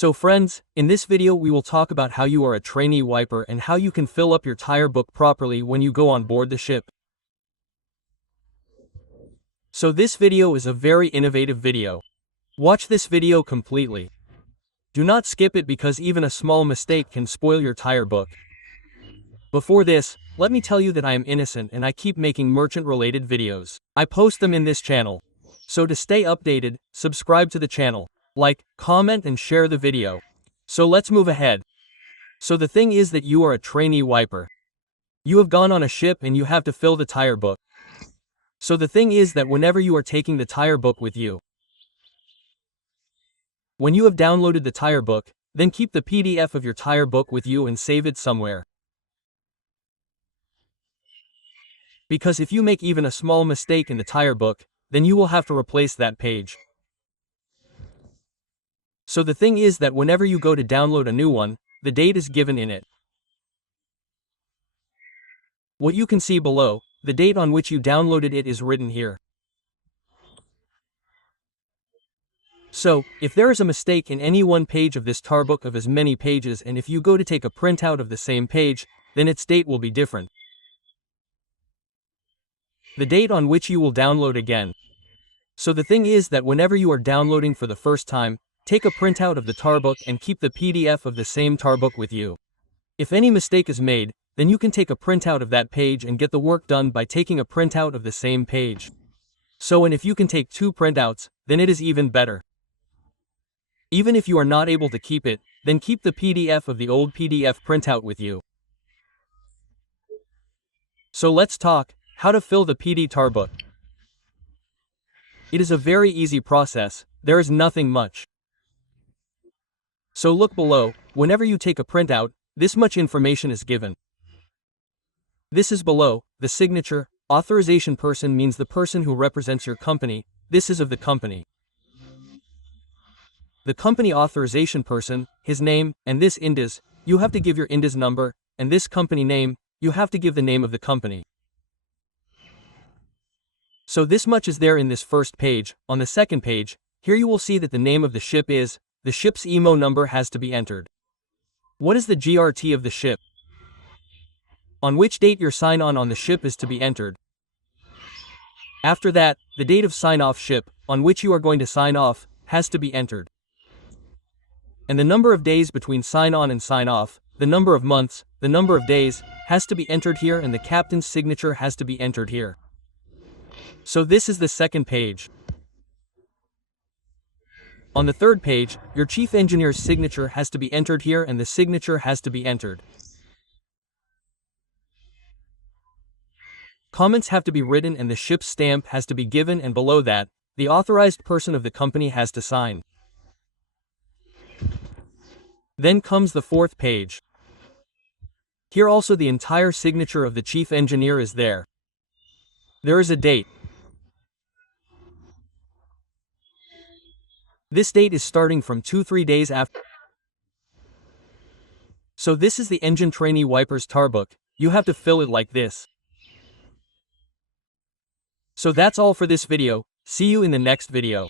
So friends, in this video we will talk about how you are a trainee wiper and how you can fill up your tire book properly when you go on board the ship. So this video is a very innovative video. Watch this video completely. Do not skip it because even a small mistake can spoil your tire book. Before this, let me tell you that I am innocent and I keep making merchant-related videos. I post them in this channel. So to stay updated, subscribe to the channel. Like, comment and share the video. So let's move ahead. So the thing is that you are a trainee wiper. You have gone on a ship and you have to fill the tire book. So the thing is that whenever you are taking the tire book with you, when you have downloaded the tire book, then keep the PDF of your tire book with you and save it somewhere. Because if you make even a small mistake in the tire book, then you will have to replace that page. So the thing is that whenever you go to download a new one, the date is given in it. What you can see below, the date on which you downloaded it is written here. So, if there is a mistake in any one page of this tar book of as many pages and if you go to take a printout of the same page, then its date will be different. The date on which you will download again. So the thing is that whenever you are downloading for the first time, take a printout of the tar book and keep the PDF of the same tar book with you. If any mistake is made, then you can take a printout of that page and get the work done by taking a printout of the same page. So and if you can take 2 printouts, then it is even better. Even if you are not able to keep it, then keep the PDF of the old PDF printout with you. So let's talk, how to fill the PD tar book. It is a very easy process, there is nothing much. So look below, whenever you take a printout, this much information is given. This is below, the signature, authorization person means the person who represents your company, this is of the company. The company authorization person, his name, and this INDES, you have to give your INDES number, and this company name, you have to give the name of the company. So this much is there in this first page. On the second page, here you will see that the name of the ship is, the ship's IMO number has to be entered. What is the GRT of the ship? On which date your sign-on on the ship is to be entered. After that, the date of sign-off ship, on which you are going to sign off, has to be entered. And the number of days between sign-on and sign-off, the number of months, the number of days, has to be entered here and the captain's signature has to be entered here. So this is the second page. On the third page, your chief engineer's signature has to be entered here and the signature has to be entered. Comments have to be written and the ship's stamp has to be given and below that, the authorized person of the company has to sign. Then comes the fourth page. Here also the entire signature of the chief engineer is there. There is a date. This date is starting from 2-3 days after. So this is the engine trainee wiper's tar book, you have to fill it like this. So that's all for this video, see you in the next video.